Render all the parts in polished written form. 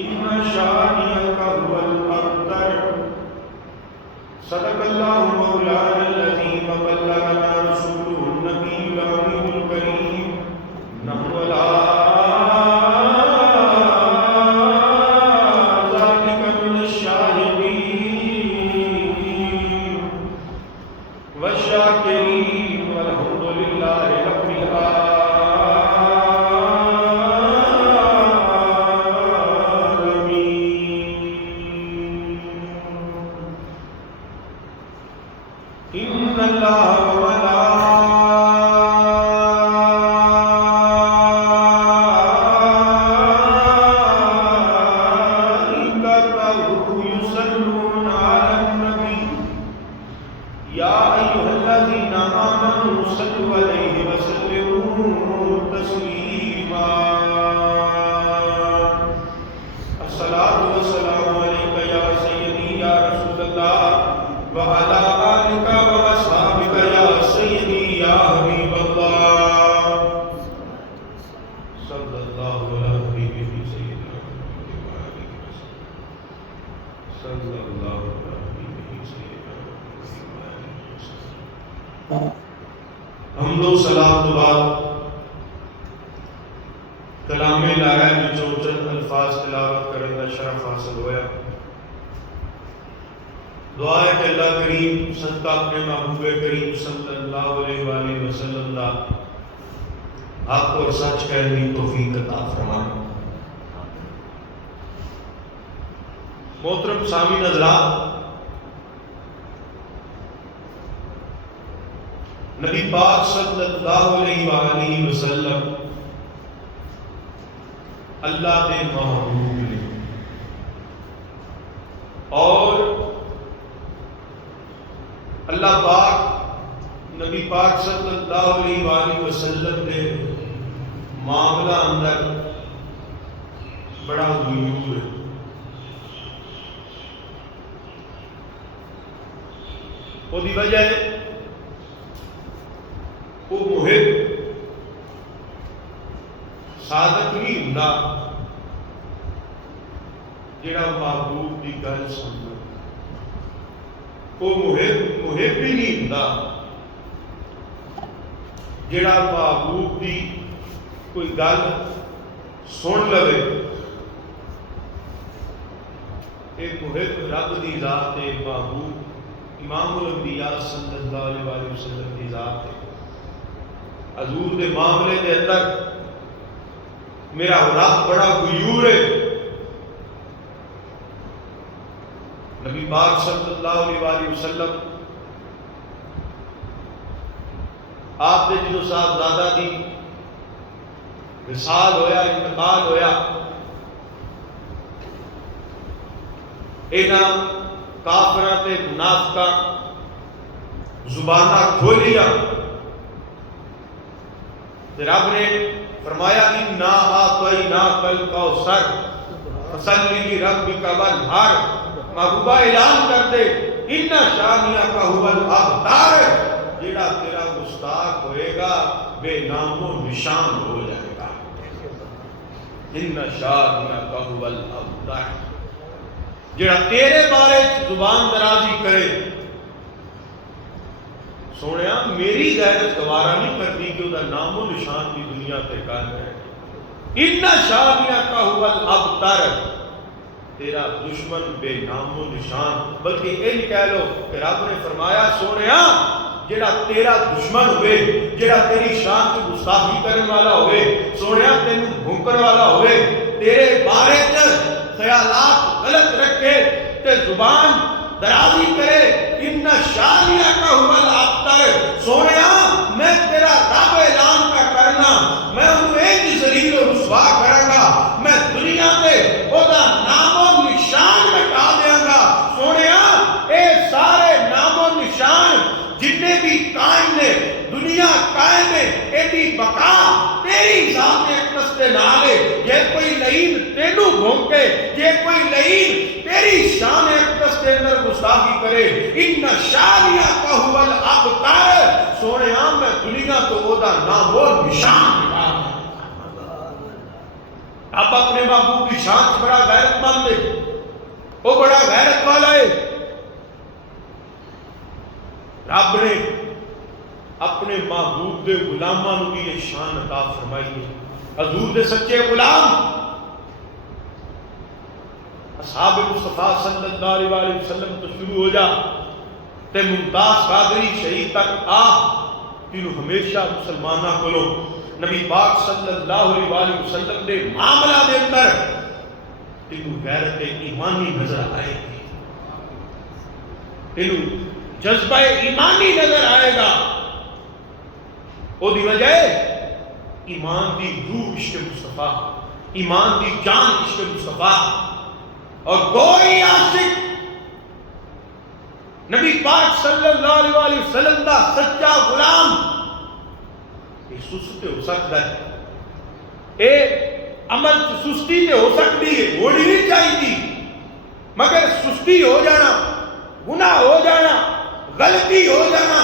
ان شانئک هو الابتر صدق اللہ مولانا العظیم وبلغنا رسوله النبی الامین الکریم نحن لا ذلك من الشاہدین والشاکرین والحمد للہ رب ان اللہ وملائکتہ یصلون علی النبی یا ایھا الذین آمنوا صلوا علیہ وسلموا تسلیما الصلاۃ والسلام علیک یا سیدی یا رسول اللہ وعلی آلک واصحابک یا سیدی یا حبیب اللہ صلی اللہ علیہ حبیبہ سیدنا محمد وآلہ وسلم صلی اللہ علیہ حبیبہ سیدنا محمد وآلہ وسلم۔ حمد و صلاۃ تو بعد کلام الہی میں جو چند الفاظ تلاوت کرنے کا شرف حاصل ہوا، دعا ہے کہ اللہ کریم صدقہ اپنے محبوب کریم صلی اللہ علیہ وآلہ وسلم دا حق اور سچ کہنے کی توفیق عطا فرمائے۔ محترم سامعین حضرات، نبی پاک صلی اللہ علیہ وآلہ وسلم اللہ کے محبوب نے اور اللہ پاک نبی پاک صلی اللہ علیہ وآلہ وسلم کے معاملہ اندر بڑا غیور ہے۔ وہ دی وجہ ہے وہ محب صادق نہیں ہوندا جڑا محبوب دی گل سندا، وہ محب بھی نہیں ہوندا جڑا محبوب دی کوئی گل سن لوے۔ ایک محب رب دی ذات ہے، محبوب امام الانبیاء صلی اللہ علیہ وآلہ وسلم دی ذات ہے۔ حضور دے معاملے دے اندر میرا رب بڑا غیور ہے۔ نبی پاک صلی اللہ علیہ وآلہ وسلم آپ نے جدو صاحبزادہ دی وصال ہویا، انتقال ہویا، اینا کافراں تے منافقاں زبانہ کھولیا تے رب نے فرمایا انا اعطیناک الکوثر فصلی لربک وانحر۔ محبوبہ اعلان کر دے ان شانئک هو الابتر، جڑا تیرا گستاخ ہوئے گا بے نام و نشان ہو جائے گا۔ ان شانئک هو الابتر، جڑا تیرے بارے زبان درازی کرے، سونیا میری غیرت گوارا نہیں کرتی کہ وہ نام و نشان کی دنیا تے قائم ہے۔ ان شانئک هو الابتر، تیرا دشمن بے نام و نشان، بلکہ یہ کہہ لو کہ رب نے فرمایا سونیا جڑا تیرا دشمن ہوئے، جڑا تیری شان کو گستاخی کرنے والا ہوئے، سونیا تینوں بھونکن والا ہوئے، تیرے بارے خیالات غلط رکھے تے زبان درازی کرے، ان شانئک هو الابتر، سونیا میں تیرا رب اعلان کا کرنا، میں انہوں ایک ذلیل و رسوا کروں گا، میں دنیا تے وہ دا نام و نشان مٹا دیاں گا۔ سونیا اے سارے نام و نشان جتنے بھی قائم نے، دنیا قائم ہے، ایڈی بقا تیری ذات اقدس دے نال ہے۔ یہ کوئی لعین تینوں بھونکے، یہ کوئی لعین تیری شان اقدس کے اندر گستاخی کرے، ان شانئک هو الابتر، سونیا میں دنیا تو وہ دا نام و نشان مٹا۔ اب رب اپنے محبوب کی شان سے بڑا غیرت مند ہے، وہ بڑا غیرت والا ہے۔ رب نے اپنے محبوب دے غلاماں نوں بھی یہ شان عطا فرمائی ہے۔ حضور دے سچے غلام اصحاب مصطفیٰ صلی اللہ علیہ وآلہ وسلم تو شروع ہو جا تے ممتاز قادری شہید تک آ، تینوں ہمیشہ مسلمانہ کولوں نبی پاک صلی اللہ علیہ وآلہ وسلم دے معاملہ دے اندر تینوں غیرت ایمانی نظر آئے گی، تینوں جذبہ ایمانی نظر آئے گا۔ وہ دی وجہ ایمان دی روح عشق مصطفیٰ، ایمان دی جان عشق مصطفیٰ، اور کوئی عاشق نبی پاک صلی اللہ علیہ وآلہ وسلم دا سچا غلام یہ سست ہو سکتا ہے، اے عمل سستی تے ہو سکتی ہے، ہوڑی نہیں چاہیے، مگر سستی ہو جانا، گناہ ہو جانا، غلطی ہو جانا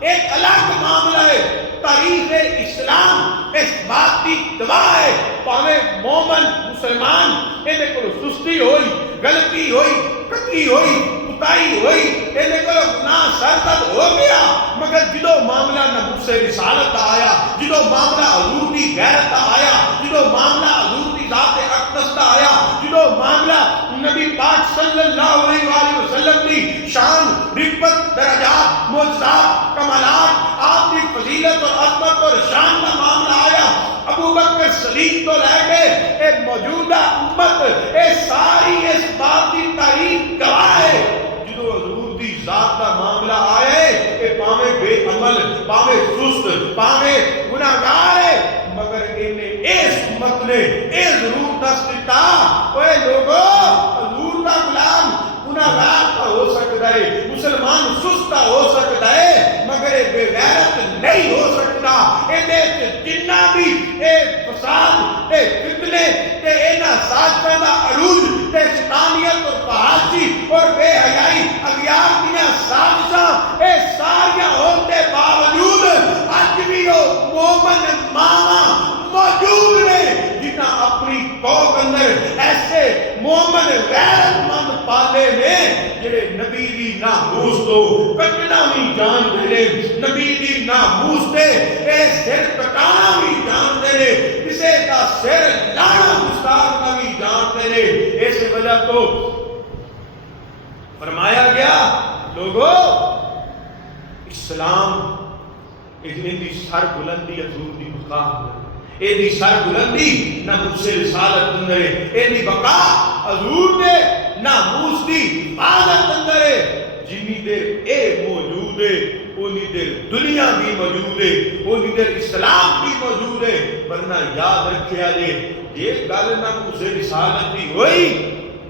ایک الگ معاملہ ہے۔ تاریخ اسلام اس بات کی گواہ ہے، پاویں مومن مسلمان یہ کو سستی ہوئی، غلطی ہوئی، کتی ہوئی، کتائی ہوئی، یہ کو گناہ سرزد ہو گیا، مگر جدو معاملہ نبوت رسالت آیا، جدو معاملہ حضور کی غیرت آیا، جدو معاملہ حضور کی ذات اقدس آیا، جدو معاملہ نبی پاک صلی اللہ علیہ وآلہ وسلم کی شان، رفعت، درجات، معجزات، کمالات، آپ کی فضیلت اور عظمت اور شان کا معاملہ آیا، ابو بکر صدیق تو لے گئے، اے موجودہ امت اے ساری اس بات کی تاریخ گواہ ہے، جدو حضور دی ذات کا معاملہ آئے اے پاویں بے عمل، پاویں سست، پاویں گناہگار ہے، مگر انہیں اس امت نے اے ضرور دست دیتا، اے لوگو حضور دا غلام گناہگار کا ہو سکتا ہے، مسلمان سست ہو سکتا ہے، مگر بے غیرت نہیں ہو سکتا۔ جنہ بھی اے فساد، اے فتنے، تے اینا سازشاں دا عروج، تے شیطانیت اور فحاشی اور بے حیائی اغیار دیاں سازشاں اے ساریاں ہوندے باوجود اج بھی وہ مومن ماما موجود نے جنہ اپنی قوم اندر ایسے مومن غیرت مند پالے نے جڑے نبی دی ناموس تو کٹنا بھی جان دے، نبی دی ناموس تے اے سر کٹانا بھی جان دے، کسے دا سر لانا گستاخ بھی جان دے۔ اس وجہ تو فرمایا گیا لوگو اسلام دی سر بلندی حضور دی مقام ہے، اے دی سر بلندی ناموس رسالت اندر ہے، اے دی بقا حضور دے ناموس دی حفاظت اندر ہے۔ جنی دیر اے موجود ہے اونی دیر دنیا بھی موجود ہے، اونی دیر اسلام بھی موجود ہے، ورنہ یاد رکھیا جے یہ گل ناموس رسالت دی ہوئی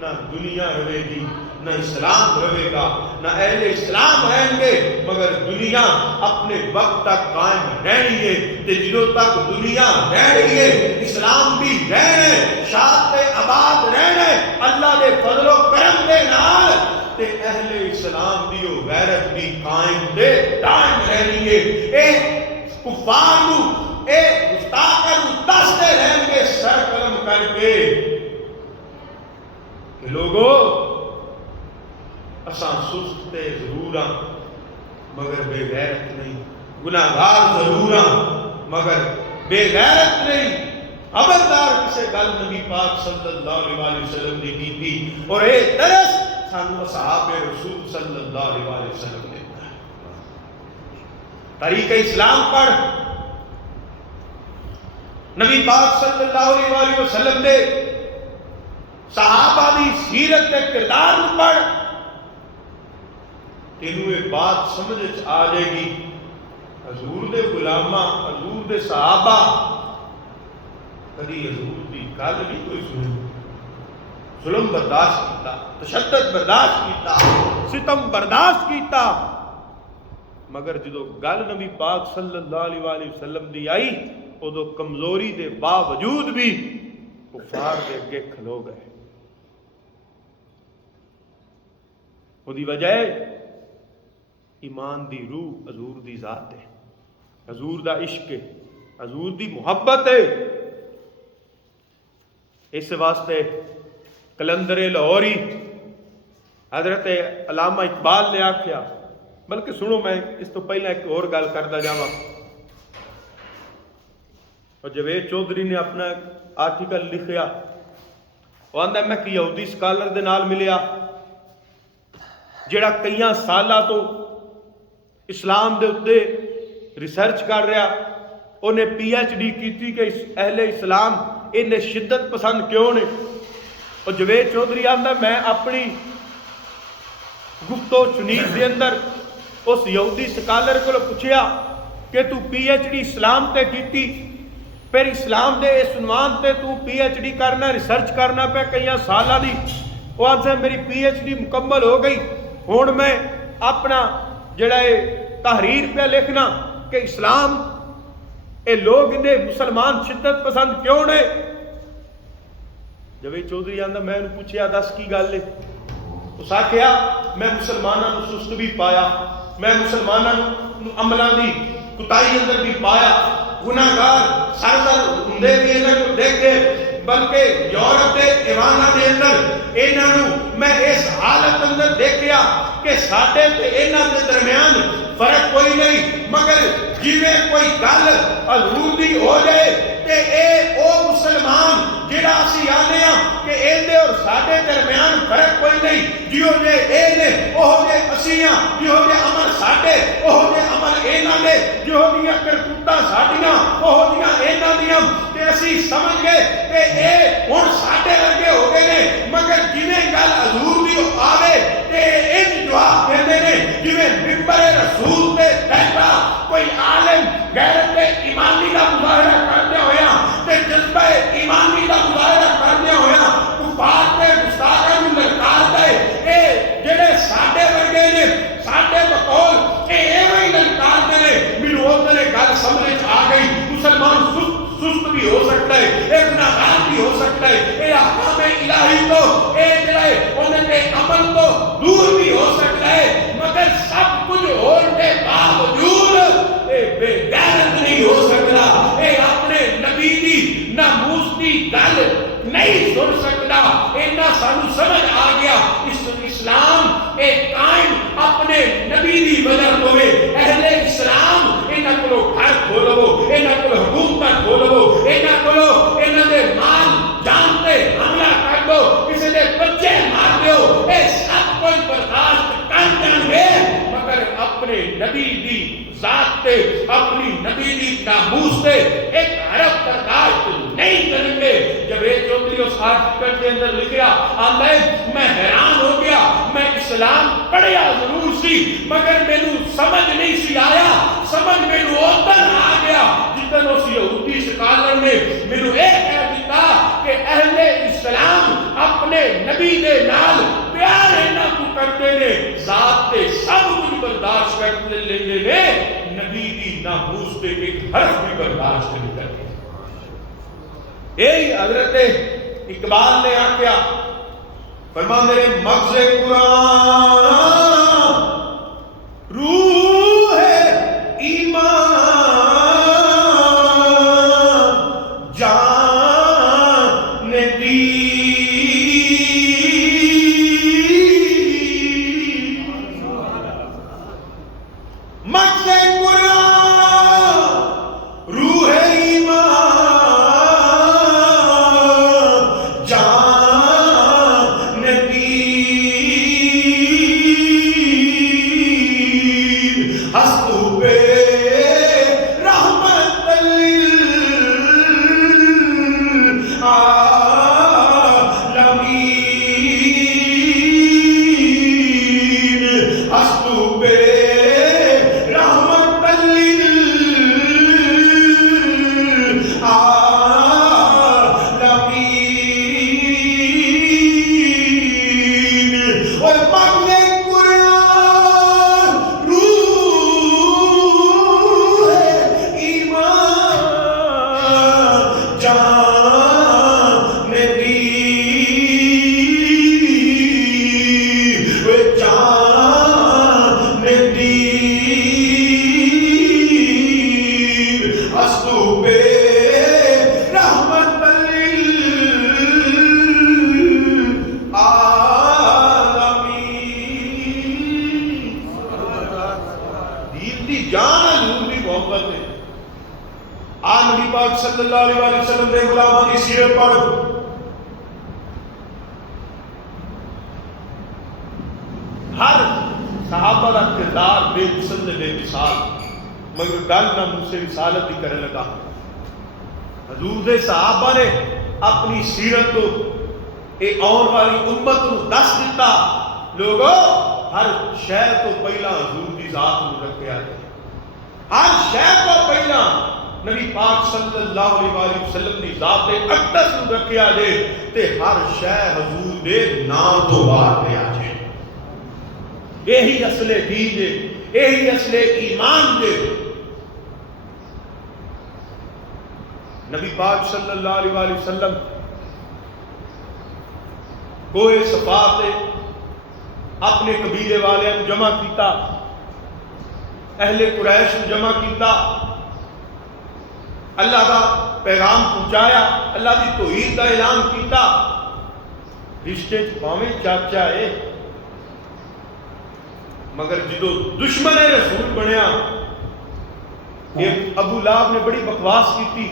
نہ دنیا رہے گی، نہ اسلام رہے گا، نہ اہل اسلام رہیں گے، مگر دنیا اپنے وقت تک قائم رہنی ہے، تے جدوں تک دنیا رہنی ہے اسلام بھی رہنے، شاد تے آباد رہنے، اللہ دے فضل و کرم دے نال تے اہل اسلام دی غیرت بھی قائم تے دائم رہنی ہے۔ اے کفار نو، اے گستاخاں نو دستے رہیں گے سر قلم کر کے کہ لوگو اساں سست تے ضرور ہاں مگر بے غیرت نہیں، گناہگار ضرور ہاں مگر بے غیرت نہیں۔ خبردار کسے گل نبی پاک صلی اللہ علیہ وسلم نے کی تھی، اور اے درس سانو اصحاب رسول صلی اللہ علیہ وسلم نے تاریخ اسلام پڑھ، نبی پاک صلی اللہ علیہ وسلم نے صحابہ دی سیرت کے کردار پڑھ، تینوں ایک بات سمجھ آ جائے گی، حضور دے غلاماں، حضور دے صحابہ کدی حضور دی گل نہیں کوئی سنی، ظلم برداشت کیتا، تشدد برداشت کیتا، ستم برداشت کیتا، مگر جدو گل نبی پاک صلی اللہ علیہ وسلم دی آئی ادو کمزوری دے باوجود بھی کفار دے اگے کھلو گئے۔ وہ دی وجہ ایمان دی روح حضور دی ذات ہے، حضور دا عشق ہے، حضور دی محبت ہے۔ اس واسطے کلندر لاہوری حضرت علامہ اقبال نے آکھیا، بلکہ سنو میں اس تو پہلے ایک اور گل کرتا جاواں، اور جاوید چودھری نے اپنا آرٹیکل لکھیا، وہ آندا میں کہ یہودی سکالر دے نال ملیا جڑا کئی سالاں تو اسلام دے اتے ریسرچ کر رہا، انہیں پی ایچ ڈی کی کہ اہل اسلام انہیں شدت پسند کیوں نے. اور جاوید چودھری آندا میں اپنی گفتو چنیز دے اندر اس یہودی سکالر کو پوچھیا کہ تو پی ایچ ڈی اسلام تے کیتی، پھر اسلام دے اس عنوان تے تو پی ایچ ڈی کرنا ریسرچ کرنا پہ کئی سالاں دی. وہ آندا میری پی ایچ ڈی مکمل ہو گئی، ہن میں اپنا جڑا ہے تحریر پہ لکھنا کہ اسلام اے لوگ انہیں مسلمان شدت پسند کیوں نے. جاوید چودھری آندا میں انہوں پوچھیا دس کی گل ہے، اس آکھیا میں مسلمانوں کو سست بھی پایا، میں مسلمانوں عملاں دی کوتاہی اندر بھی پایا، گناہگار سرزر ہوندے بھی انہاں کو دیکھے، بلکہ یورپ دے ایواناں دے اندر انہاں میں اس حالت اندر دیکھیا کہ ساڈے تے انہاں دے درمیان فرق کوئی نہیں، مگر جیویں کوئی گل حضور دی ہو جائے کہ اے او مسلمان جڑا اسی آنے ہاں کہ ایندے اور ساڈے درمیان فرق کوئی نہیں، جیو جے اے نے اوہ جے اسی ہاں، جیو جے عمل ساڈے اوہ جے عمل انہاں دے، جیو دیاں کرتوتاں ساڈیاں اوہ دیاں انہاں دیاں، کہ اسی سمجھ گئے کہ اے ہن ساڈے ورگے ہو گئے نے، مگر جویں گل حضور دی آوے تے ان جواب دیندے نے جویں ممبر رسول تے بیٹھا کوئی عالم غیرت ایمانی دا مظاہرہ کردے ہویا تے جذبہ ایمانی دا مظاہرہ کردے ہویا کفار تے گستاخاں نوں للکار دے، اے جڑے ساڈے ورگے نے ساڈے بقول اے ایویں ہی للکار دے نے. مینوں اوتھے گل سمجھ آ گئی، مسلمان سست بھی ہو سکتا ہے، اے گناہگار بھی ہو سکتا ہے، اے احکام الہی تو اے جڑے انہاں دے عمل تو دور بھی ہو سکتا ہے، مگر سب کچھ ہونے کے باوجود اے بے غیرت نہیں ہو سکتا، اے اپنے نبی دی ناموس دی گل نہیں سن سکتا. اینا سانو سمجھ آ گیا اسلام اے قائم اپنے نبی دی وجہ تو ہے. اہل اسلام انہاں کولو گھر کھولو، انہاں کولو حکومت کھولو، انہاں کولو انہاں دے مال جان تے حملہ کر دو، کسی دے بچے مار دیو، اے سب کچھ برداشت کر جان گے، مگر اپنے نبی دی ذات تے اپنی نبی دی ناموس تے ایک حرف برداشت نہیں کریں گے. جاوید چودھری اس آرٹیکل کے اندر لکھیا آندا ہے میں حیران ہو گیا، میں اسلام پڑھیا ضرور سی مگر مینوں سمجھ نہیں سی آیا، سمجھ مینوں ادھر آ گیا جدن اس یہودی سکالر نے مینوں اے کہہ دیتا کہ اہل اسلام اپنے نبی دے نال پیار انہاں کو کرتے نے، ذات تے سب کچھ برداشت کر لیندے نے، نبی دی ناموس تے ایک حرف بھی برداشت نہیں کرتے. یہی حضرت اقبال نے آکھیا، فرما میرے مغز قرآن روح ایمان جان دی مغز قرآن روح ایمان جان دی ہستو بے رحمت للعالمین ہستو بے نبی پاک صلی اللہ علیہ وسلم دے غلاماں دی سیرت پڑھ، ہر صحابہ کا کردار بے مثل بے مثال، مگر گل نہ منہ سے رسالت کی کرنے لگا۔ حضور دے صحابہ نے اپنی سیرت تو اے آن والی امت کو دس دیتا، لوگوں ہر شے تو پہلا حضور دی ذات کو رکھیا ہے، ہر شے تو پہلا نبی پاک صلی اللہ علیہ وسلم دی ذات اقدس کو رکھیا جے، تے ہر شے حضور دے نام تو بعد پیا جے۔ یہی اصل دین ہے، یہی اصل ایمان ہے۔ نبی پاک صلی اللہ علیہ وسلم کوئے صفا تے اپنے قبیلے والے جمع کیتا، اہل قریش جمع کیتا، اللہ کا پیغام پہنچایا، اللہ کی توحید کا اعلان کیتا۔ رشتے پاویں چاچا ہے، مگر جدو دشمن رسول بنیا، یہ ابو لہب نے بڑی بکواس کی تھی۔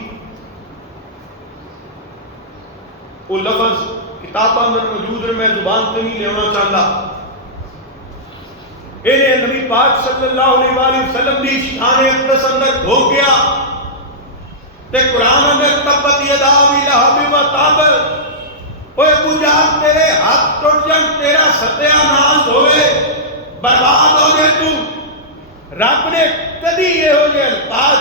وہ لفظ کتاباں اندر موجود ہے، میں زبان سے نہیں لینا چاہتا۔ انہیں نبی پاک صلی اللہ علیہ وسلم دی شان اقدس اندر دھو گیا، تے قرآن اندر تبت یدا ابی لہب و تب، اوے ابو جہل تیرے ہاتھ ٹوٹ جان، تیرا ستیہ ناش ہوئے، برباد ہو گئے تو۔ رب نے کدی یہ ہو جائے الفاظ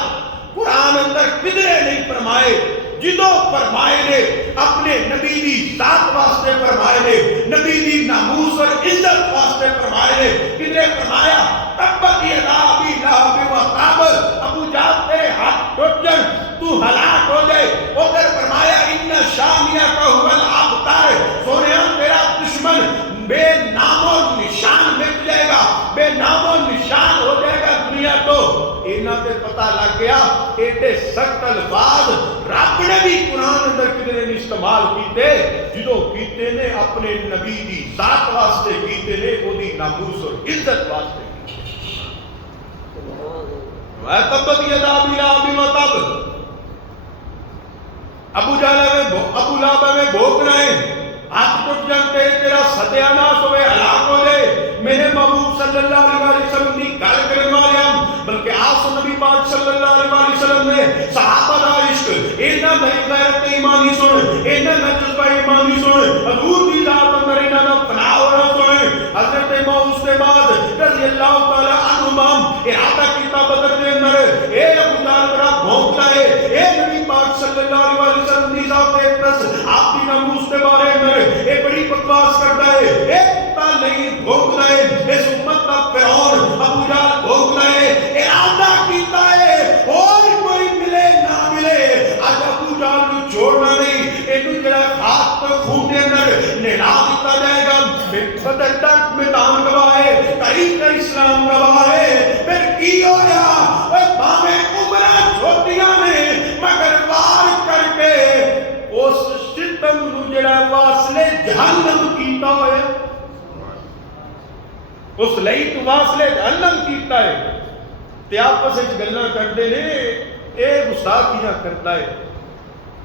قرآن اندر کدرے نہیں فرمائے، جدو فرمائے نے اپنے نبی دی ذات واسطے فرمائے نے، نبی دی ناموس اور عزت واسطے فرمائے نے۔ کدرے فرمایا تبت یدا ابی لہب و تب، ابو جہل تیرے ہاتھ ٹوٹ جائیں، تو ہلاک ہو جائے۔ ادھر فرمایا ان شانئک ھو الابتر، سونیا تیرا دشمن بے نام و نشان مٹ جائے گا، بے نام و نشان ہو جائے گا دنیا تو۔ اینا تے پتہ لگ گیا ایڈے سخت الفاظ رب نے بھی قرآن اندر کدنے نہیں استعمال کیتے، جدو کیتے نے اپنے نبی دی ذات واسطے کیتے نے، وہ دی ناموس اور عزت واسطے کیتے۔ تبت یدا ابی لہب و تب، ابو لہب میں بھوکنا ہے، ہاتھ ٹوٹ جانتے تیرا ستیہ ناش ہوئے، ہلاک ہو جائے۔ میرے محبوب صلی اللہ علیہ وسلم کی گل کرنے والے ہم، بلکہ آسو نبی پاک صلی اللہ علیہ وسلم نے صحابہ دا عشق، اینا بھائی غیرت ایمانی سن، اینا جذبہ ایمانی سن، حضور دی ذات اندر اینا دا فنا ہو رہا سن۔ حضرت امام اس کے بعد رضی اللہ تعالی عنہم ارادہ کیتا بدر دے اندر، اے ابو جہل بڑا بھونکتا ہے، اے نبی پاک صلی اللہ علیہ وسلم دی ذات اقدس آپ دی ناموس کے بارے میں اے بڑی بکواس کرتا ہے، اے کتا نہیں بھونکتا ہے، اس امت کا فرعون ابو جہل بھونکتا ہے۔ ارادہ کیتا ہے اور کوئی ملے نہ ملے، آج ابو جہل کو چھوڑنا نہیں، اینو جڑا ہاتھ تو خون کے اندر نہلا دیتا جائے گا۔ بدر تک میدان گواہ ہے، تاریخ اسلام گواہ ہے، پھر کی ہو جا وہ باہیں عمرہ چھوٹیاں نے، مگر وار کر کے اس ستم نو جڑا واصلے جہنم کیتا ہے، اس لئی تو واصلے جہنم کیتا ہے۔ تے آپس وچ گلاں کردے نے، اے گستاخیاں کرتا ہے۔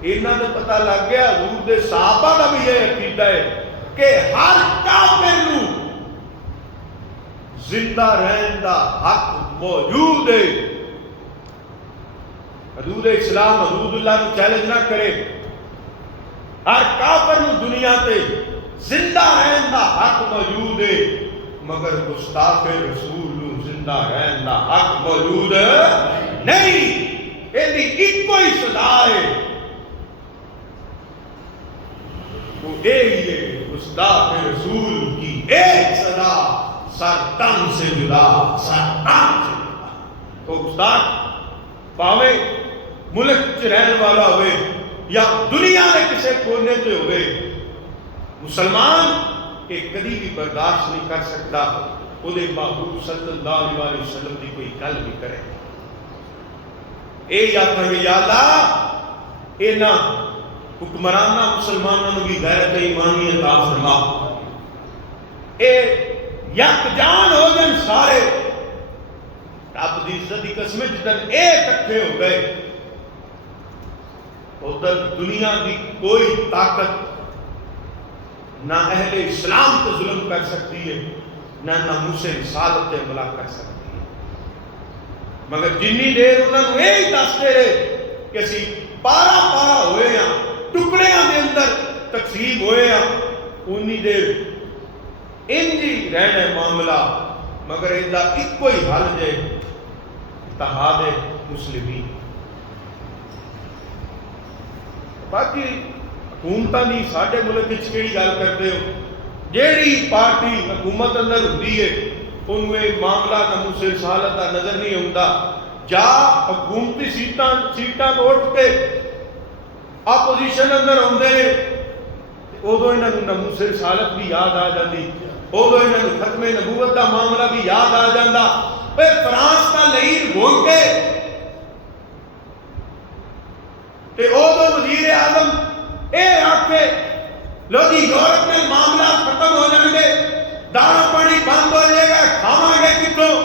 انہاں تے پتہ لگ گیا حضور دے صحابہ دا بھی یہ عقیدہ ہے کہ ہر کافر نو زندہ رہن دا حق موجود ہے۔ حدود اسلام حدود اللہ کو چیلنج نہ کرے، ہر کافر نو دنیا تے زندہ رہن دا حق موجود ہے، مگر گستاخ رسول نو زندہ رہن دا حق موجود نہیں۔ ایدی ایک کوئی سزا ہے، وہ ایک ہے گستاخ رسول کی ایک سزا، سرطان سے جدا، سرطان سے جدا۔ وہ گستاخ پاوے ملک چ رہن والا ہوئے یا دنیا میں کسی کونے سے ہوئے، مسلمان کہ کدی بھی برداشت نہیں کر سکتا وہ دے محبوب صلی اللہ علیہ وسلم دی کوئی گل بھی کرے۔ اے یا کہ یا اللہ اے نا حکمرانہ مسلمانوں کی غیرت ایمانی عطا فرما، اے یک جان ہو جن سارے، رب دی عزت دی قسم جدن اے اکٹھے ہو گئے ادھر دنیا کی کوئی طاقت نہ اہل اسلام تو ظلم کر سکتی ہے، نہ ناموس رسالت تے حملہ کر سکتی ہے، مگر جنی دیر انہوں نے یہی دستے رہے کہ اسی پارا پارا ہوئے ہیں، ٹکڑیاں دے اندر تقسیم ہوئے ہیں، انی دیر انجی رہنے معاملہ، مگر ایدہ ایک کوئی حل جے اتحاد مسلمین۔ باقی حکومتاں دی ساڈے ملک وچ کیڑی گل کردے ہو، جیڑی پارٹی حکومت اندر ہوندی ہے انہوں یہ معاملہ ناموس رسالت دا نظر نہیں ہوندا، جا حکومتی سیٹاں تو اٹھ کے اپوزیشن اندر ہوندے نے ادو انہاں نوں ناموس رسالت بھی یاد آ جاندی، ادو انہاں نوں ختم نبوت دا معاملہ بھی یاد آ جاندا۔ اے فرانس دا لہیر گھون کے تے ادو وزیر اعظم اے آکھے لو جی یورپ میں معاملات ختم ہو جائیں گے، دانا پانی بند ہو جائے گا، کھاواں گے کتوں؟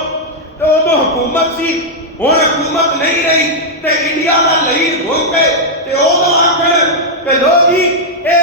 تو ادو حکومت سی، ہن حکومت نہیں رہی تے انڈیا دا لہیر گھون کے تے ادو آکھن کہ لو جی اے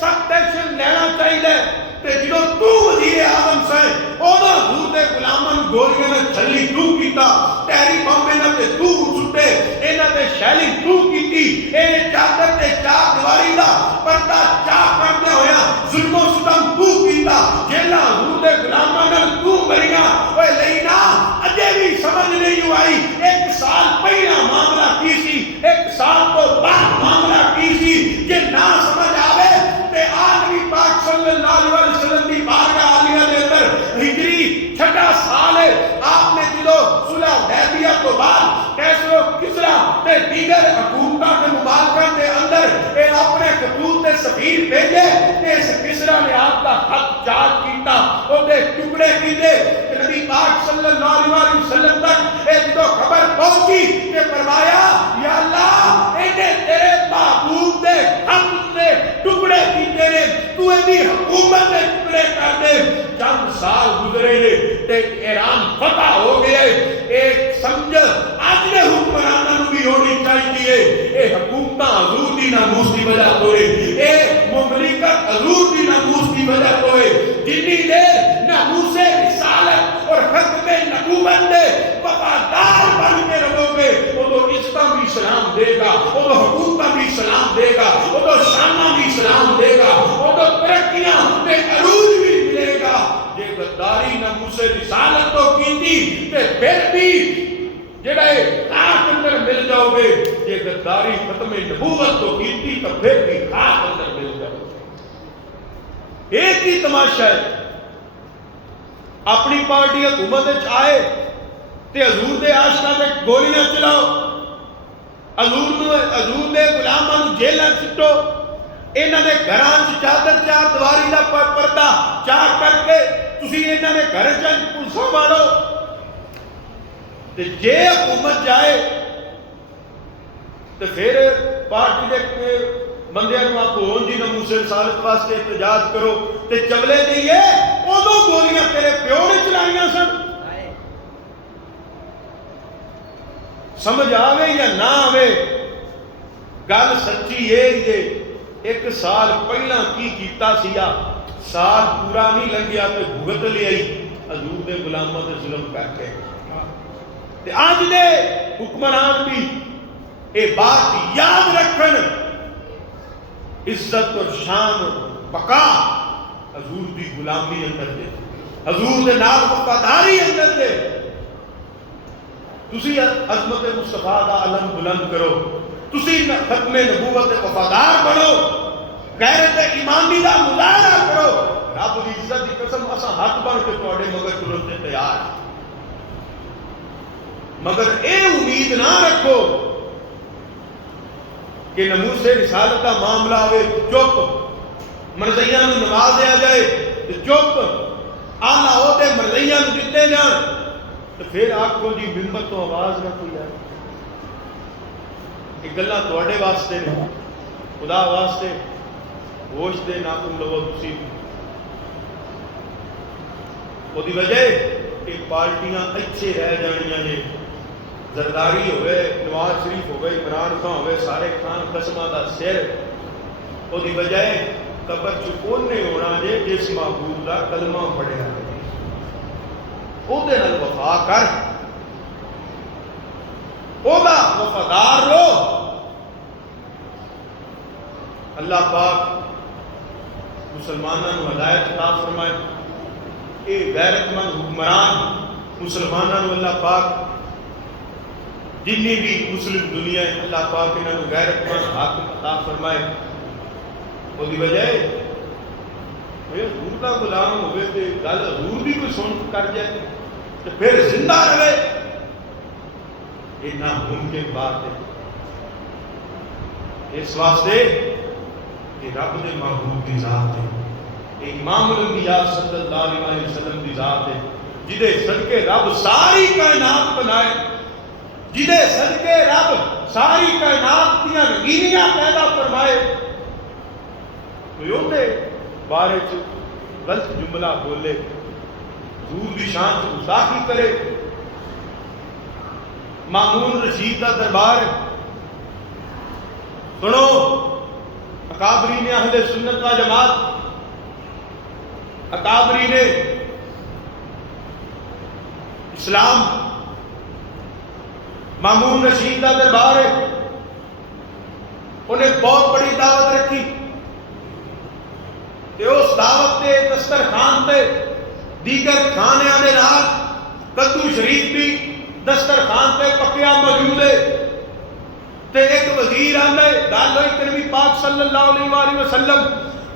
سخت ایکشن لینا چاہیے، تے جدوں تو وزیر اعظم سے ادو حضور دے غلاماں نوں گولیاں میں چھلی تو کیتا، ٹہری بم انہاں تے تو سٹے، انہاں تے شیلنگ تو کیتی، اے چادر تے چار دیواری دا پردہ چاک کردے ہویا ظلم و ستم تو کیتا، جیلاں حضور دے غلاماں نال تو مریاں، اوے لینا اجے بھی سمجھ نہیں آئی ایک سال پہلا معاملہ کی سی، ایک سال تو بعد معاملہ کی سی، جے نہ سمجھ آوے تے آدمی پاک صلی اللہ علیہ وسلم دی بارگاہ عالیہ دے اندر ہجری چھٹا سال ہے، آپ نے جدو صلح حدیبیہ تو بعد کیسرو کسرا تے دیگر حکومتاں کے مبارکہ دے اندر اے اپنے خطوط تے سفیر بھیجے تے اس کسرا نے آپ کا خط چارج کیتا، او دے ٹکڑے کیتے کہ نبی پاک صلی اللہ علیہ وسلم تک اے جدو خبر پہنچی کہ فرمایا یا اللہ انہیں تیرے محبوب دے خط دے ٹکڑے کیتے نے، تو انہی حکومت دے ٹکڑے کر دے۔ چند سال گزرے نے تے ایران فتح ہو گئے، ایک سمجھ آج نے حکمرانہ نو بھی ہونی چاہیے، اے حکومتہ حضور دی ناموس دی وجہ ہوئے، اے مملکت حضور دی ناموس دی وجہ ہوئے، جنی دیر ناموس رسالت اور ختم نبوت دے وفادار بن کے رہو گے، وہ تو اسلام بھی سلام دے گا، وہ تو حکومتہ بھی سلام دے گا، وہ تو شانہ بھی سلام دے گا، وہ تو ترقیاں تے عروج بھی ملے گا۔ یہ غداری ناموس رسالت تو کیتی تے پھر بھی جڑے خاک اندر مل جاؤ گے، یہ غداری ختم نبوت تو کیتی تو پھر بھی خاک اندر مل جاؤ گے۔ ایک ہی تماشا ہے، اپنی پارٹی حکومت آئے تے حضور دے عاشقاں تے گولیاں چلاؤ، حضور دے غلاماں نوں جیلاں سٹو، انہاں دے گھراں وچ چادر چار دیواری دا پردہ چاک کر کے تسی انہاں دے گھر وچ پولیساں مارو، تے جے حکومت جائے تے پھر پارٹی دے بندیاں نوں آپ ہون جی ناموس رسالت واسطے احتجاج کرو تے چولے دیئے ادو گولیاں تیرے پیو نے چلائیاں سن۔ سمجھ آوے یا نہ آوے گل سچی یہ ایک سال پہلا کی کیتا سیا، سال پورا نہیں لنگیا تے بھگت لے آئی حضور دے غلاماں تے ظلم کر کے۔ تے آج دے حکمران بھی اے بات یاد رکھن، عزت اور شان اور بقا حضور دی غلامی اندر دے، حضور دے نال وفاداری اندر دے۔ تسی عظمت مصطفیٰ دا علم بلند کرو، تسی ختم نبوت وفادار بنو، غیرت ایمانی دا مظاہرہ کرو، رب دی عزت دی قسم اساں ہاتھ بن کے تواڈے مگر ترن تے تیار، مگر اے امید نہ رکھو کہ ناموس رسالت کا معاملہ ہوئے چپ، مرضیاں نوں نواز دیا جائے تو چپ، آلہ عہدے مرضیاں نوں دتے جان تو پھر آکھو جی ممبر تو آواز نہ کوئی آئے۔ یہ گلاں تواڈے واسطے نے، خدا واسطے ہوش دے ناخن لو تسی، وہ دی وجہ کہ پارٹیاں اچھے رہ جانیاں نے، زرداری ہوئے، نواز شریف ہوئے، عمران خان ہوئے، سارے خان قسمہ دا سر وہ دی بجائے قبر چکون نے ہونا جے جس محبوب دا کلمہ پڑھیا او دے نال وفا کر، او دا وفادار رو۔ اللہ پاک مسلمانوں کو ہدایت عطا فرمائے، اے غیرت مند حکمران مسلمانوں اللہ پاک جنی بھی مسلم دنیا ہے اللہ پاک انہوں نے غیرت مند حاکم عطا فرمائے۔ وہ دی بجائے حضور کا غلام ہوئے تو گل حضور بھی کوئی سن کر جائے تو پھر زندہ رہے، یہ ناممکن بات ہے۔ اس واسطے کہ رب دے محبوب کی ذات ہے، امام الانبیاء صلی اللہ علیہ وسلم کی ذات ہے، جدے صدقے رب ساری کائنات بنائے، جدے صدقے رب ساری کائنات دیاں رنگینیاں پیدا فرمائے، کوئی دے بارے غلط جملہ بولے، حضور دی شان سے گستاخی کرے۔ مامون رشید کا دربار سنو، اکابرین اہل سنت و جماعت، اکابرین اسلام، مامون رشید کا دربار ہے، انہیں بہت بڑی دعوت رکھی کہ اس دعوت کے دسترخوان پہ دیگر کھانے آنے نال کدو شریف بھی دسترخوان پہ پکیا موجود ہے، تے ایک وزیر آندے گل ہوئی کہ نبی پاک صلی اللہ علیہ وآلہ وسلم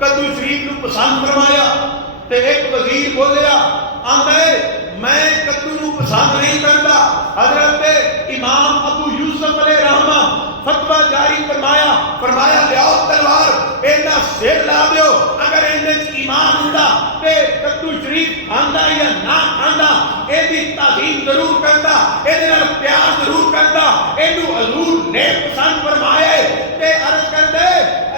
کدو شریف کو پسند فرمایا، تے ایک وزیر بولیا آندے میں کدو نو پسند نہیں کرتا، حضرت امام ابو یوسف علیہ رحمہ فتویٰ جاری فرمایا لیاؤ تلوار اینا سر لا دیو، اگر ایندے ایمان ہوندا تے کدو شریف کھاندا یا نہ کھاندا ایدی تعظیم ضرور کردا، ایدے نال پیار ضرور کردا، اینو حضور نے پسند فرمائے تے عرض کردے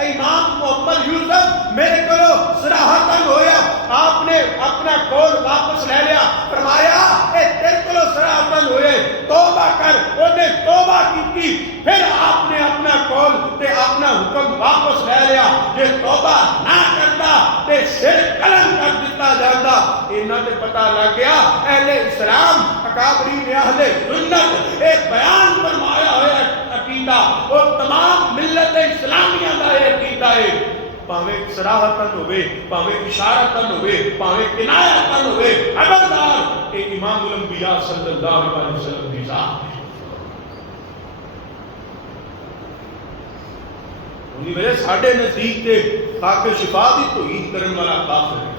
امام محمد یوسف میرے کولو صراحتاً ہویا، آپ نے اپنا قول واپس لے لیا، فرمایا اے تیرے کولو صراحتاً ہوئے توبہ کر، انہیں توبہ کی، پھر آپ نے اپنا قول تے اپنا حکم واپس لے لیا، جے توبہ نہ کرتا تے سر قلم کر دیتا جاتا۔ انہاں تے پتہ لگ گیا اہل اسلام اکابرین اہل سنت ایک بیان فرمایا ہویا عقیدہ اور تمام ملت اسلامیہ دا یہ عقیدہ ہے، پاویں صراحتاً ہوئے، پاویں اشارتاً ہوئے، پاویں کنایتاً ہوئے، خبردار کہ امام الانبیاء صلی اللہ علیہ وسلم کی ذات ہے۔ انہی وجہ ساڑھے نزدیک تے خاک شفا دی توہین کرن والا کافر ہے،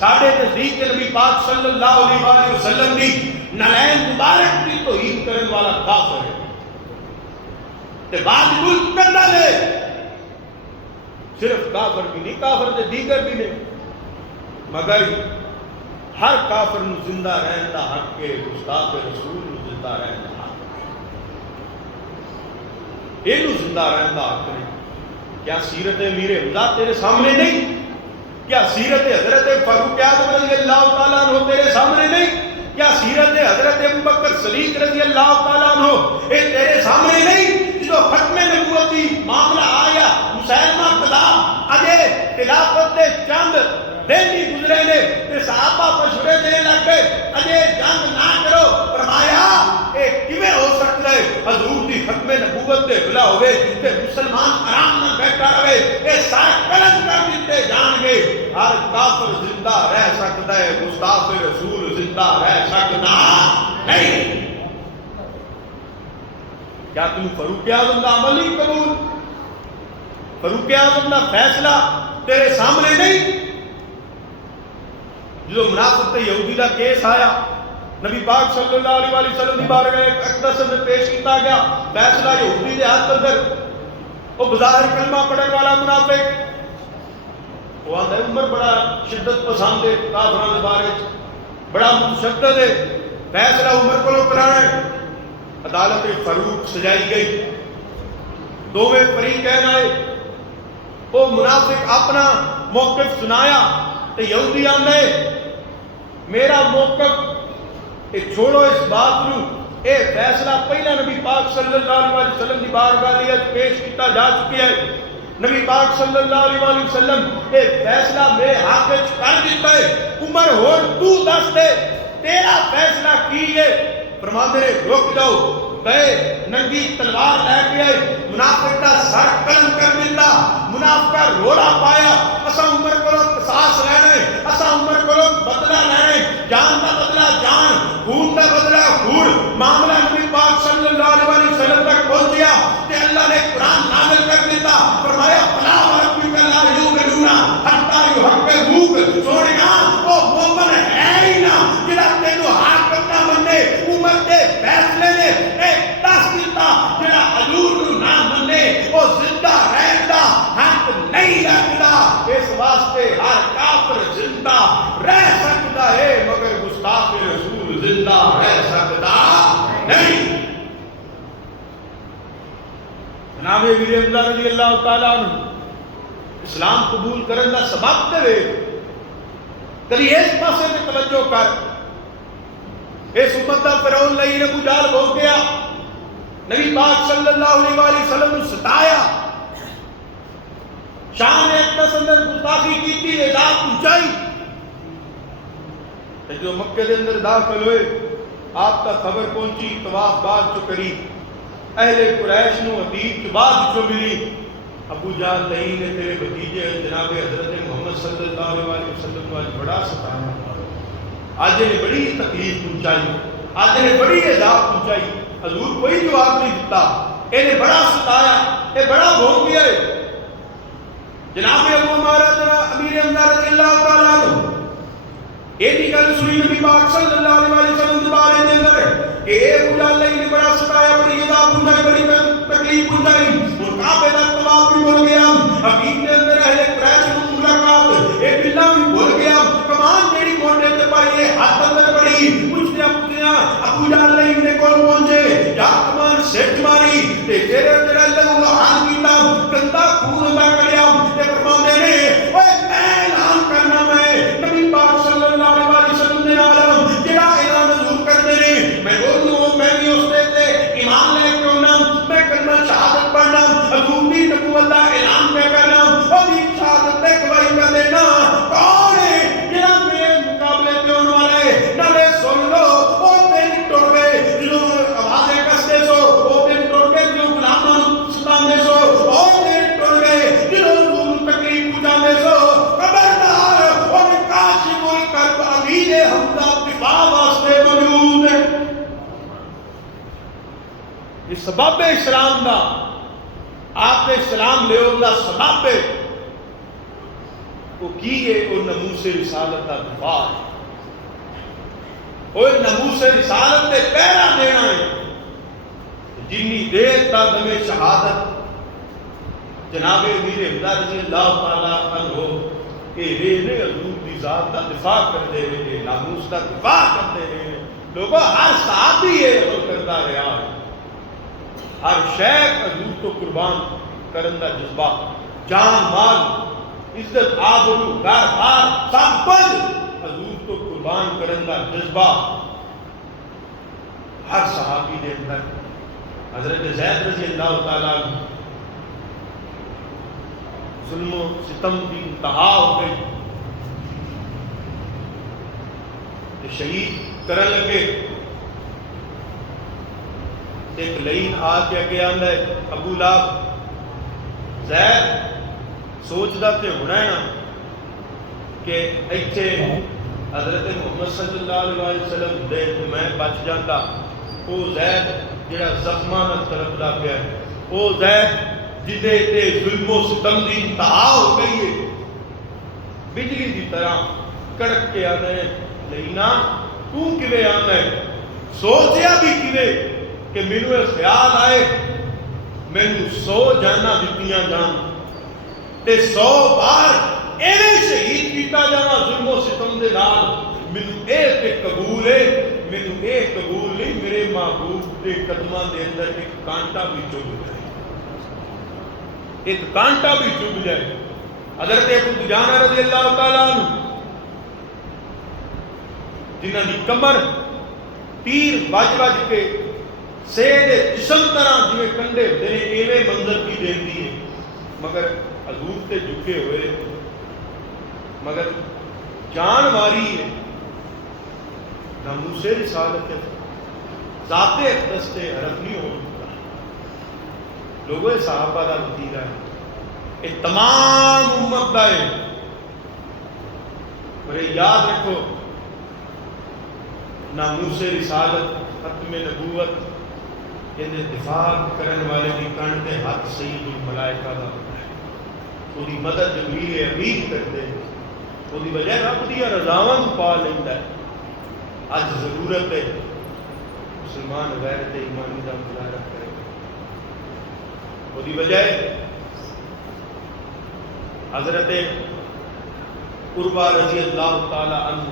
ساڑھے نزدیک تے نبی پاک صلی اللہ علیہ وسلم دی نلین مبارک دی توہین کرن والا کافر ہے، تے واجب القتل ہے، صرف کافر بھی نہیں، کافر دے دیگر بھی نہیں، مگر ہر کافر نو زندہ رہن دا حق کے گستاخ رسول نو زندہ رہن دا حق، اینو زندہ رہن دا حق نہیں۔ کیا سیرت امیر حمزہ تیرے سامنے نہیں؟ کیا سیرت حضرت فاروق اعظم رضی اللہ تعالیٰ عنہ تیرے سامنے نہیں؟ کیا سیرت حضرت ابوبکر صدیق رضی اللہ تعالیٰ عنہ یہ تیرے سامنے نہیں؟ جو ختم نبوتی معاملہ آیا مسلمہ قدام اجے خلافت دے چند دن ہی گزرے نے تے صحابہ مشورے دینے لگ گئے اجے جنگ نہ کرو، فرمایا اے کیویں ہو سکتا ہے حضور دی ختم نبوت دے بلا ہوئے تے مسلمان آرام نہ بیٹھا رہے، اے سارے قلم کر دیتے جان گے، ہر کافر زندہ رہ سکتا ہے، گستاخ رسول زندہ رہ سکتا نہیں۔ کیا تم فاروق اعظم کا عمل نہیں قبول؟ فاروق اعظم کا فیصلہ تیرے سامنے نہیں؟ جو منافق تے یہودی دا کیس آیا، نبی پاک صلی اللہ علیہ وسلم دی بارگاہ ایک اقدس میں پیش کیتا گیا، فیصلہ یہودی دے ہاتھ اندر، وہ بظاہر کلمہ پڑھن والا منافق، وہ آندہ عمر بڑا شدت پسند ہے، کافران دے بارے بڑا متشدد ہے، فیصلہ عمر کو لو کرانا ہے، عدالت فاروق سجائی گئی، دوویں فریقین آئے، وہ منافق اپنا موقف سنایا تو یہودی آندے میرا موقف چھوڑو اس بات نو، اے فیصلہ پہلا نبی پاک صلی اللہ علیہ وسلم کی بارگاہ وچ پیش کیتا جا چکا ہے. نبی پاک صلی اللہ علیہ وسلم اے فیصلہ میرے حق وچ کر دیتا ہے. عمر ہور تو دس دے تیرا فیصلہ کی ہے. فرماتے نے رک جاؤ. گئے ننگی تلوار لے کے آئے. منافق کا سر قلم کر دیتا. منافق کا رولا پایا اسا عمر کو قصاص لینا ہے. اسا عمر کو بدلہ لینا ہے. جان کا بدلہ جان, خون کا بدلہ خون. معاملہ نبی پاک صلی اللہ علیہ وسلم تک پہنچیا کہ اللہ نے قرآن نازل کر دیتا. فرمایا فلا وربک لا یؤمنون حتی یحکموک. سونیا وہ مومن ہے ہی نہ جڑا تینوں حاکم نہ منے. عمر دے فیصلے نے ایک دس دیتا جڑا حضور نو نہ منے وہ زندہ رہن دا حق نہیں رکھدا. اس واسطے ہر کافر زندہ رہ سکتا ہے مگر گستاخ رسول زندہ رہ سکتا نہیں. جناب امیر حمزہ رضی اللہ تعالیٰ عنہ اسلام قبول کرن دا سبب تے کبھی اس پاسے تے توجہ کر. اس امت دا فرعون لئی ابو جہل ہو گیا. نبی پاک صلی اللہ علیہ وسلم نے ستایا. شان ایک اندر گستاخی کیتی, ادا پہنچائی. جو مکے دے اندر داخل ہوئے آپ کا خبر پہنچی طواف بعد چو کری. اہل قریش نو حدیث بعد چو ملی. ابو جہل لئی نے تیرے بھتیجے جناب حضرت محمد صلی اللہ علیہ وسلم کو آج بڑا ستایا. آج نے بڑی تکلیف پہنچائی, آج نے بڑی عذاب پہنچائی. حضور کوئی جواب نہیں دیتا. انہیں بڑا ستایا, یہ بڑا بھوگ گیا ہے. جناب ابو عمارہ امیر حمزہ رضی اللہ تعالیٰ عنہ یہ گل سنی نبی پاک صلی اللہ علیہ وسلم کے بارے میں اندر کہ اے ابو جہل نے بڑا ستایا, بڑی عذاب پہنچائی, بڑی تکلیف پہنچائی. اور کعبے کا طواف بھی بھول گیا. حقیق کے اندر اہل قریش کو ملاقات ایک بلا بھی بھول گیا. کمان جیڑی موٹے تے پائی ہے ہاتھ اندر پڑی. پوچھدیاں ابو جہل نے کول پہنچے جا کمان سٹ ماری تے تیرے جڑا لہو لہان کیتا گندا خون دا کڑیا تے فرماندے نے اوے میں اعلان کرنا میں نبی پاک صلی اللہ علیہ وسلم دے نال جڑا اعلان حضور کردے نے میں بولوں میں بھی اس تے ایمان لے کے ہونا. میں کلمہ شہادت پڑھنا, حضور دی نبوت دا اعلان میں کرنا, اور دی شہادت تے گواہی کر دینا. کون ہے جڑا میرے مقابلے تے ہونے والا ہے؟ نالے سن لو او دن ٹر گئے جدوں آوازیں کسدے سو, او دن ٹر گئے جدوں غلاماں نوں ستاندے سو, او دن ٹر گئے جدوں حضور نوں تکلیف پہنچاندے سو. خبردار او کاشف الکرب امیر حمزہ دفاع واسطے موجود ہے. یہ سبب اسلام دا آپ نے اسلام لے اولا سبب ہے وہ کی ہے وہ ناموس رسالت کا دفاع ہے. وہ ناموس رسالت تے پہرا دینا ہے. جنی دیر تک ہمیں شہادت جناب امیر حمزہ رضی اللہ تعالیٰ عنہ کہ نے حضور دی ذات کا دفاع کرتے ہوئے ناموس کا دفاع کرتے ہوئے لوگوں ہر صحابی ہے عمل کرتا رہا ہے. ہر شیخ حضور کو قربان کرن دا جذبہ, جان مال عزت آبرو گھر بار سب کچھ حضور کو قربان کرن دا جذبہ ہر صحابی دے اندر. حضرت زید رضی اللہ تعالیٰ ظلم و ستم کی انتہا ہو گئی, شہید کرن لگے. ایک لائن آ کے اگے آندا ہے ابو لہب زید سوچدا تے ہونا ہے نا کہ ایتھے حضرت محمد صلی اللہ علیہ وسلم دے میں بچ جاتا. او زید جڑا زخماں نال تڑپدا پیا ہے, او زید جدے تے ظلم و ستم دی انتہا ہو گئی ہے, بجلی دی طرح کڑک کے آندا ہے لینا تو کیویں آندا ہے, سوچیا بھی کیویں کہ مینوں یہ خیال آئے مینوں 100 جانا دتیاں جان تے 100 بار ایویں شہید کیتا جانا ظلم و ستم دے نال. مینوں اے تے قبول ہے, مینوں اے قبول نہیں میرے محبوب دے قدماں دے اندر ایک کانٹا بھی چبھ جائے, ایک کانٹا بھی چبھ جائے. حضرت ابو دجانہ رضی اللہ تعالیٰ عنہ جنہاں دی کمر تیر بج بج کے ਸੇ ਦੇ ਜਿਸਮ ਤਰ੍ਹਾਂ ਜਿਵੇਂ ਕੰਢੇ ਹੁੰਦੇ ਨੇ ਐਵੇਂ ਮੰਜ਼ਰ ਵੀ ਦਿੰਦੀ ਹੈ, ਮਗਰ ਹਜ਼ੂਰ ਤੇ ਝੁਕੇ ਹੋਏ, ਮਗਰ ਜਾਨ ਵਾਰੀ ہے ناموس رسالت ذات اقدس تے حرف نہیں ہو سکتا. لوگوں صحابہ دا وتیرہ ہے، یہ تمام امت دا ہے. اور یاد رکھو ناموس رسالت ختم نبوت یہ دفاع کرنے والے کی کن تے ہاتھ سید الملائکہ دا ہوتا ہے. وہی مدد جبریل امین کرتے ہیں، وہی وجہ رب دی رضاواں پا لیندا ہے. آج ضرورت ہے مسلمان غیرت ایمانی کا مظاہرہ کرے. وہی وجہ حضرت قربہ رضی اللہ تعالی عنہ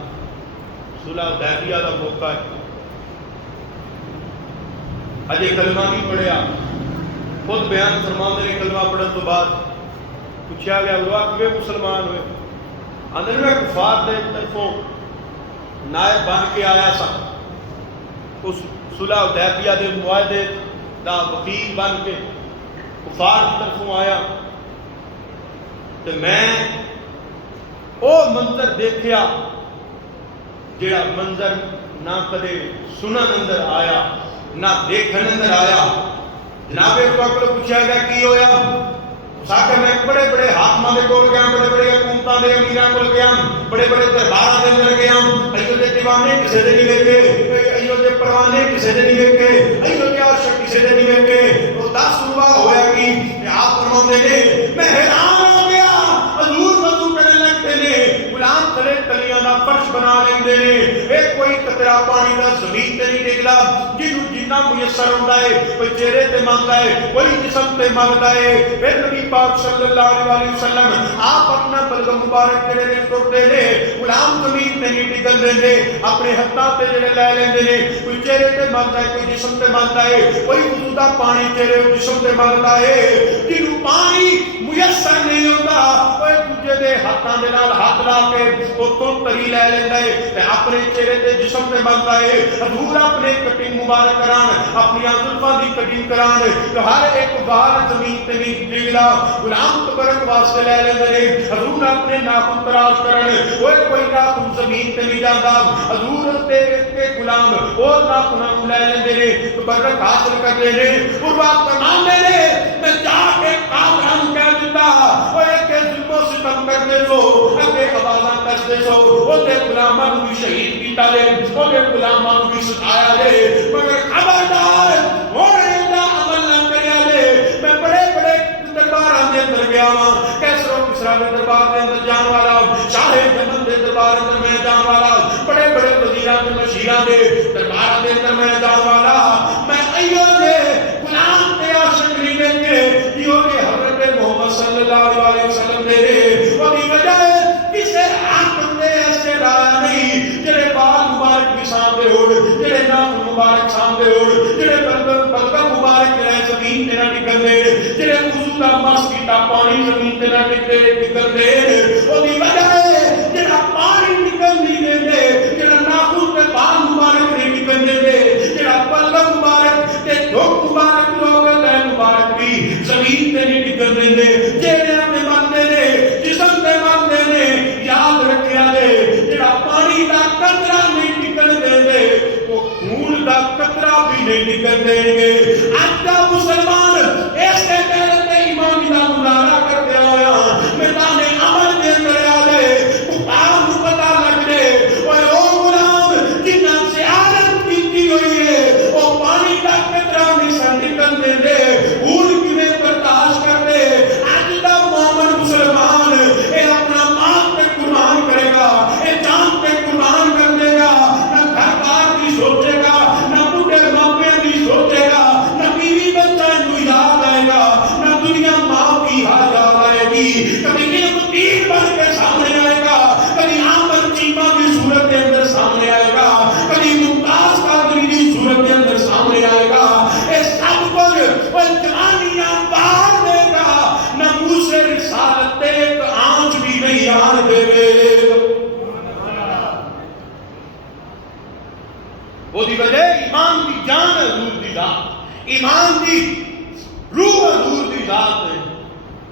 صلح حدیبیہ کا موقع ہے. اجے کلمہ نہیں پڑھیا، خود بیان فرماندے نے کلمہ پڑھن تو بعد پوچھا گیا وہ کیویں مسلمان ہوئے؟ اندر میں کفار دے طرفوں نائب بن کے آیا سا، اس صلح حدیبیہ دے معاہدے دا وکیل بن کے کفار کی طرفوں آیا. تو میں وہ منظر دیکھیا جڑا منظر نہ کدے سنن اندر آیا نہ دیکھن اندر آیا. جناب کو پوچھا گیا کی ہویا؟ ساکہ میں بڑے بڑے حاکماں دے کول گیا، بڑے بڑے حکومتاں دے امیراں کول گیا، بڑے بڑے درباراں دے اندر گیا. ایو دے دیوانے کسے دے نہیں ویکھے، ایو دے پروانے کسے دے نہیں ویکھے، ایو دے عاشق کسے دے نہیں ویکھے. وہ 10 صبح ہویا کہ آپ فرماندے نے میں حیران ہو گیا. حضور وضو کرنے لگتے نے، غلام تھلے تلیاں دا فرش بنا لیندے نے، ایک کوئی قطرہ پانی دا زمین تے نہیں ڈگلا. جنوں جنہ میسر ہوندا ہے، کوئی چہرے تے مانگدا ہے، کوئی جسم تے مانگدا ہے. پھر نبی پاک صلی اللہ علیہ وسلم آپ اپنا بلغم مبارک جڑے نے ٹوٹے نے، غلام زمین تے نہیں ڈگن دیندے، اپنے ہتھاں تے جڑے لے لیندے نے. کوئی چہرے تے مانگدا ہے، کوئی جسم تے مانگدا ہے، کوئی وضو دا پانی چہرے اور جسم تے مانگدا ہے. جنوں پانی میسر نہیں ہوندا اوے دوجے دے ہاتھاں دے نال ہاتھ لا کے اوتھوں تری لے لیندا ہے تے اپنے چہرے تے جسم تے مانگدا ہے. حضور اپنے کٹنگ مبارک کران، اپنی زلفاں دی کٹنگ کران، تو ہر ایک بار زمین تے نہیں ڈگدا. غلام تبرک واسطے لے لیندے نے. حضور اپنے ناخن تراش کرن، اوے کوئی ناخن زمین تے نہیں جاندا. حضور تے ایک غلام او ناخناں نوں لے لیندے نے، تبرک حاصل کردے نے. اور بات فرماندے نے میں جا کے کافراں نوں کہہ دتا اوے کہ ظلم و ستم کردے سو، اگے آوازاں کردے سو، او تے غلاماں نوں بھی شہید کیتا لے، او تے غلاماں نوں بھی ستایا لے. مگر خبردار ہن ایندا عمل نہ کریا لے. میں بڑے بڑے درباراں دے اندر گیا وا، کیسر و کسرا دے دربار دے اندر جان والا، شاہ یمن دے دربار اندر میں جان والا، بڑے بڑے وزیراں تے مشیراں دے دربار دے اندر میں جان والا. میں ایو دے غلام تے عاشق نہیں ویکھے جو کہ حضرت محمد صلی اللہ علیہ وسلم دے وہی وجہ ہے کسے حاکم نے ایسے رایا نہیں جڑے بال مبارک بھی سامنے ہو، جڑے ناخن مبارک سامنے ہو، جڑے بلغم مبارک رہ زمین تے نہ ڈگن دے، جڑے وضو دا مس کیتا پانی زمین تے نہ ڈگن دے. وہی وجہ ہے جڑا پانی ڈگن نہیں دے، جڑا ناخن تے بال مبارک نہیں ڈگن دے، جڑا بلغم مبارک تے دھوپ مبارک لوگ تے مبارک بھی زمین تے نہیں ڈگن دے. جڑے اپنے مندے نے جسم تے مندے نے یاد رکھیا دے، جڑا پانی دا قطرہ نہیں ڈگن دے وہ خون دا قطرہ بھی نہیں ڈگن دیں گے. اج دا مسلمان ایسے غیرت ایمانی دا مظاہرہ کرتے آیا میدان عمل دے اندر آلے کفار نوں پتہ لگ دے اوے او غلام جنہاں زیارت کیتی ہوئی ہے او پانی دا قطرہ نہیں سن ڈگن دے. خون کیویں برداشت کر دے؟ اج دا ایمان دی روح حضور دی ذات ہے،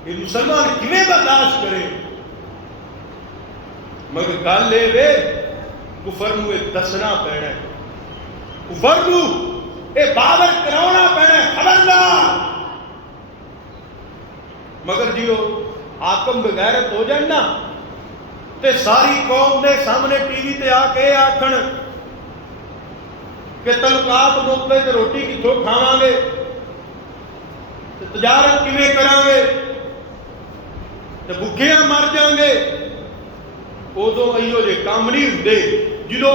یہ مسلمان کیویں برداشت کرے؟ مگر گل یہ وے کفر نو دسنا پینا ہے، کفر نو یہ باور کرانا پینا ہے، خبردار۔ مگر جی وہ حاکم بغیرت ہو جائے نا تے ساری قوم دے سامنے ٹی وی تے آ کے آکھن کہ تعلقات موقع تے روٹی کتوں کھاواں گے، تجارت کیویں کراں گے، تے بھوکیاں مر جاؤں گے، ادو ایو جے کام نہیں ہوندے۔ جدو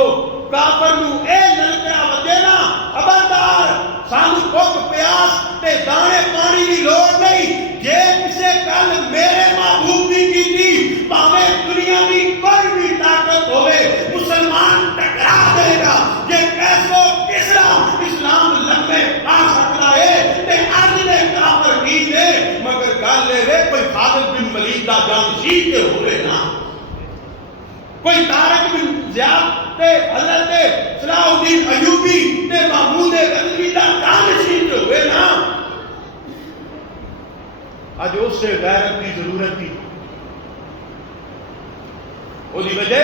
کافر نو اے للکرا وجے نا خبردار، سانو بھوک پیاس تے دانے پانی دی لوڑ نہیں، جے کسے گل میرے محبوب دی کیتی پاویں دنیا دی کوئی بھی طاقت ہوئے مسلمان ٹکرا دے گا۔ جے کیسو اسلام لمبے آ سکتا ہے تے اج دے کافر کی دے، مگر گل اے کوئی خالد بن ولید دا جانشین تے ہوئے نا، کوئی طارق بن زیاد تے حضرت صلاح الدین ایوبی تے محمود غزنوی دا جانشین تے ہوئے نا۔ آج اس سے غیرت کی ضرورت تھی، وہ دی وجہ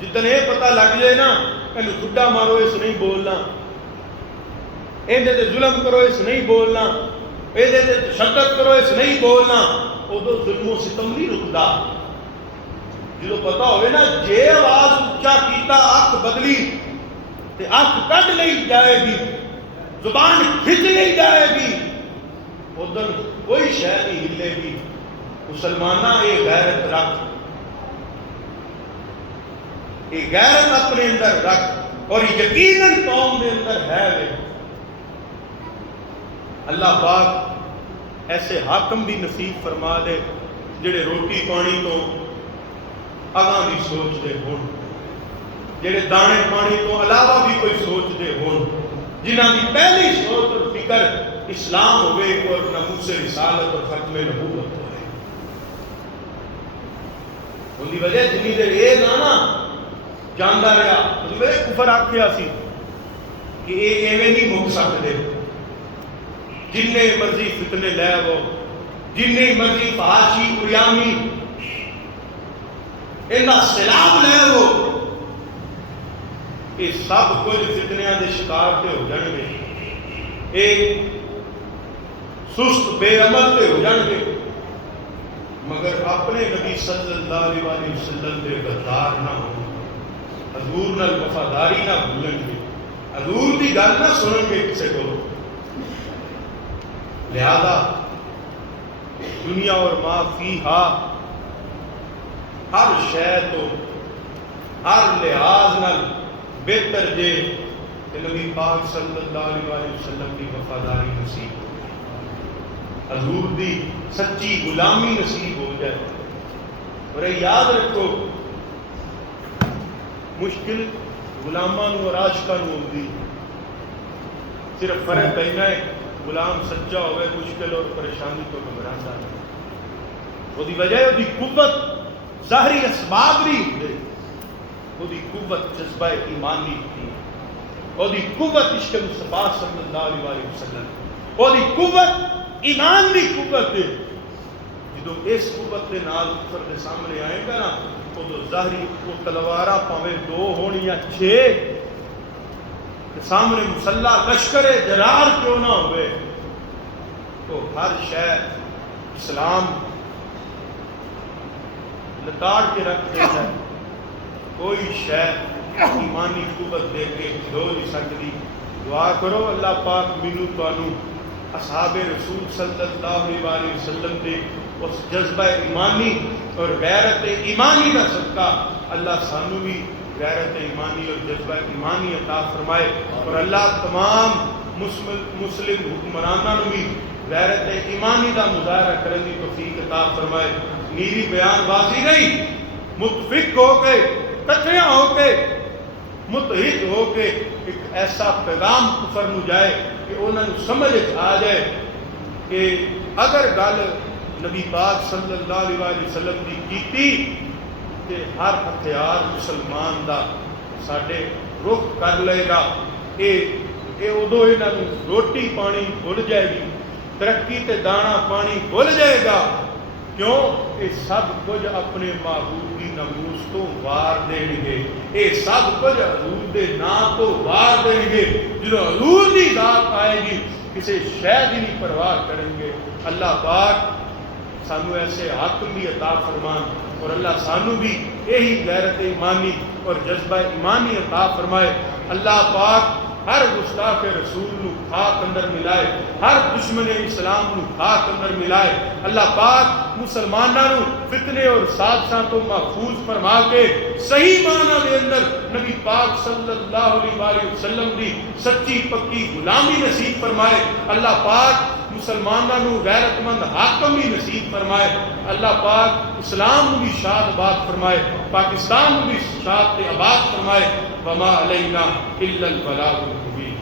جتنے پتہ لگ جائے نا اینو کھڈا مارو اس نہیں بولنا، ایندے تے ظلم کرو اس نہیں بولنا، ایندے تے تشدد کرو اس نہیں بولنا، ادو ظلم و ستم نہیں رکدا۔ جدو پتہ ہوئے نا جے آواز اچھا کیتا اکھ بدلی تے اکھ کڈ لئی جائے گی، زبان کھچ لئی جائے گی، ادھر کوئی شے نہیں ہلے گی۔ مسلمانہ یہ غیرت رکھ، یہ غیرت اپنے اندر رکھ، اور یقیناً قوم کے اندر ہے وے۔ اللہ پاک ایسے حاکم بھی نصیب فرما دے جڑے روٹی پانی تو اگاں بھی سوچ دے ہون، جڑے دانے پانی تو علاوہ بھی کوئی سوچ دے ہون، جنہاں کی پہلی سوچ اور فکر اسلام ہوئے اور ناموس رسالت اور ختم نبوت ہوئے۔ ان کی وجہ جنہی دیر اے نا جاندہ رہا، ان کی وجہ کفر آکھیا سی کہ اے ایویں نہیں مک سکتے، جننے مرضی فتنے لے وہ، جننے مرضی فحاشی قریامی انہا سیلاب لے وہ، یہ سب کچھ فتنیاں دے شکار تے ہو جان گے، ایک سست بے عمل تے ہو جان گے، مگر اپنے نبی صلی اللہ علیہ وسلم دے غدار نہ ہو، حضور نال وفاداری نہ بھولن گے، حضور دی گل نہ سنن گے کسے کو۔ لہذا دنیا اور ما فیہا ہر شے تو ہر لحاظ نال بہتر جے کہ نبی پاک صلی اللہ علیہ وسلم کی وفاداری نصیب ہو جائے، حضور دی سچی غلامی نصیب ہو جائے۔ اور یاد رکھو مشکل غلاماں نوں اور عاشقاں نوں ہوندی، صرف فرق اتنا ہے غلام سچا ہوئے مشکل اور پریشانی تو گھبراتا ہے، وہ دی وجہ وہ دی قوت ظاہری اسباب نہیں ہوتے، وہ دی قوت جذبہ ایمانی ہوتی ہے، وہ دی قوت عشق مصطفیٰ صلی اللہ علیہ وسلم، وہ دی قوت ایمان دی قوت ہے۔ جدو اس قوت کے نال کفر دے سامنے آئے گا نا، وہ ظاہری وہ تلوارہ پاویں دو ہون یا 6 سامنے مسلح لشکر جرار کیوں نہ ہوئے، تو ہر شے اسلام لتاڑ کے رکھ دیتا ہے، کوئی شے ایمانی قوت دے کے دھو نہیں سکتی۔ دعا کرو اللہ پاک مینوں تانوں اصحاب رسول صلی اللہ علیہ وسلم دے اس جذبہ ایمانی اور غیرت ایمانی کا صدقہ اللہ سانو بھی غیرت ایمانی اور جذبہ ایمانی عطا فرمائے، اور اللہ تمام مسلم حکمرانوں بھی غیرت ایمانی کا مظاہرہ کرنے کی توفیق عطا فرمائے۔ میری بیان بازی نہیں، متفق ہو کے کٹھیاں ہو کے متحد ہو کے ایک ایسا پیغام کفر نو جائے کہ انہوں نے سمجھ آ جائے کہ اگر گل نبی پاک صلی اللہ علیہ وسلم کی کیتی کہ ہر ہتھیار مسلمان دا ساڈے رخ کر لے گا، یہ کہ ادو یہاں روٹی پانی بھول جائے گی، ترقی تے دانا پانی بھول جائے گا. کیوں؟ یہ سب کچھ اپنے معبود کی ناموس تو وار دیں گے، یہ سب کچھ حضور دے نام تو وار دیں گے. جدو حضور کی ذات آئے گی کسی شے دی نہیں پرواہ کریں گے. اللہ پاک سانو ایسے حاکم بھی عطا فرمان، اور اللہ سانو بھی یہی غیرت ایمانی اور جذبہ ایمانی عطا فرمائے. اللہ پاک ہر گستاخ رسول نو خاک اندر ملائے، ہر دشمن اسلام نو خاک اندر ملائے. اللہ پاک مسلمانوں نو فتنے اور سازشاں تو محفوظ فرما کے صحیح معنی دے اندر نبی پاک صلی اللہ علیہ وآلہ وسلم دی سچی پکی غلامی نصیب فرمائے. اللہ پاک مسلمانوں نو غیرت مند حاکم بھی نصیب فرمائے. اللہ پاک اسلام بھی شاد آباد فرمائے، پاکستان بھی شاد آباد فرمائے. وما علینا الا البلاغ المبین.